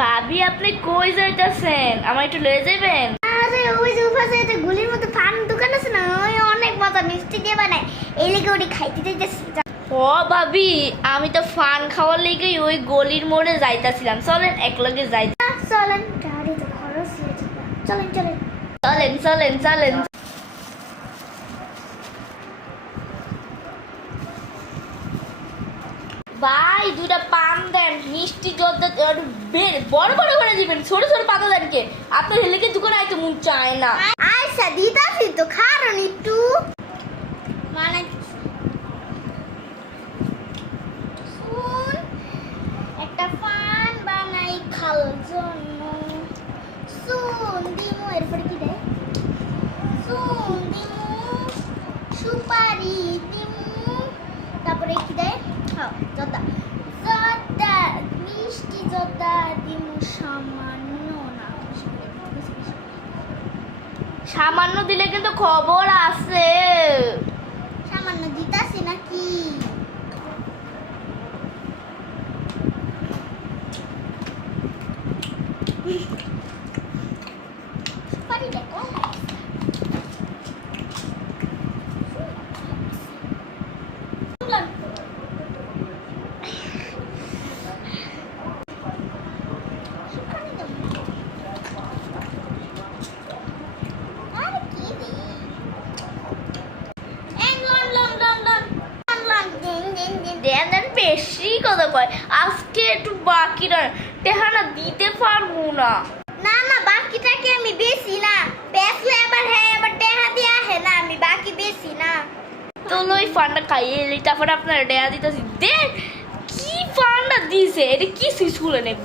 ভাবি আপনি কই যাইতাছেন? আমার একটু লয়ে যাবেন? আরে ওই যে উপাসে একটা গুলির মতো পান দোকান আছে না, ওই অনেক মজা মিষ্টি দিয়ে বানায়, এই লেগে ওটি খাইতে যাইতেছি। ও ভাবি, আমি তো ফান খাওয়ার লেগেই ওই গলির মোড়ে যাইতাছিলাম। চলেন একলগে যাই। চলেন, গাড়িতে খরচ হয়ে যাবে। চলেন চলেন চলেন চলেন চলেন। ভাই দুটা পান দেন, মিষ্টি জর্দা বের বড় বড় করে দিবেন, ছোট ছোট পাতা দেন। কে আপনার হেলেকে দোকানে আইতে মন চায় না। আচ্ছা দিতাছি তো, খারণ একটু মানে শুন, একটা পান বানাই খাওয়ার জন্য। শুন দিমু, এরপরে কি দেয়? শুন দিমু, সুপারি দিমু, তারপরে কি দেয়? হ্যাঁ জর্দা, জর্দা মিষ্টি জর্দা দিমু সামান্য না, বেশি বেশি। সামান্য দিলে কিন্তু খবর আছে। সামান্য দিতাছি নাকি? সুপারি দেখো দেন দেন, বেশি কথা কয়। আজকে একটু বাকি রয়, টেহানা দিতে পারবো না। না না, বাকিটাকে আমি বেশি না, বেশলে আবার হ্যাঁ আবার টেহা দিয়া হে না, আমি বাকি বেশি না। তো ওই ফান্ডা খাইয়ে এলি, তারপরে আপনার ডেয়া দিতেছি। দেন কি ফান্ডা দিছে, এটা কি সুইচ খুলে নেব?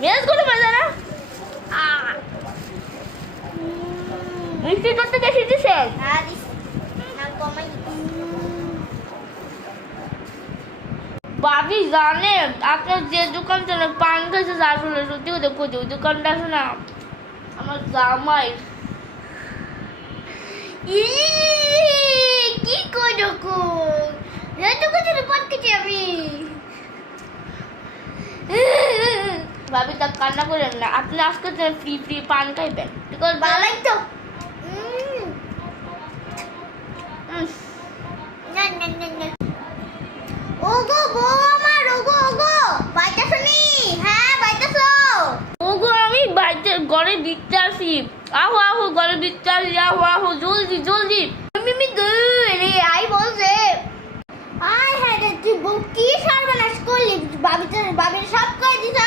মেজ করে মজা না। মিষ্টি করতে বেশি দিছেন। না দিস না, কমাই। ভাবি জানেন আপনার যে দোকান চলে পান খাইছে, যার ফলে সত্যি কথা কই, ওই দোকানটা আছে না আমার জামাই। কি কই ডকু এটুকু ছেলে পান খেতে আমি। ভাবি তা কান্না করেন না, আপনি আজকে ফ্রি ফ্রি পান খাইবেন, ঠিক আছে? ভালোই তো। না না না না, ওগো বউ আমার, ওগো ওগো বাইতাছো নি? হ্যাঁ বাইতাছো। ওগো আমি বাড়িতে ঘরে দিতে আসি। আহো আহো, ঘরে দিতে আসি, আহো আহো, জলদি জলদি। মিমি রে আই বলছে। আয় হ্যাঁ রে, তুই বউ কি সর্বনাশ করলি? বাবির সব করে দিছ,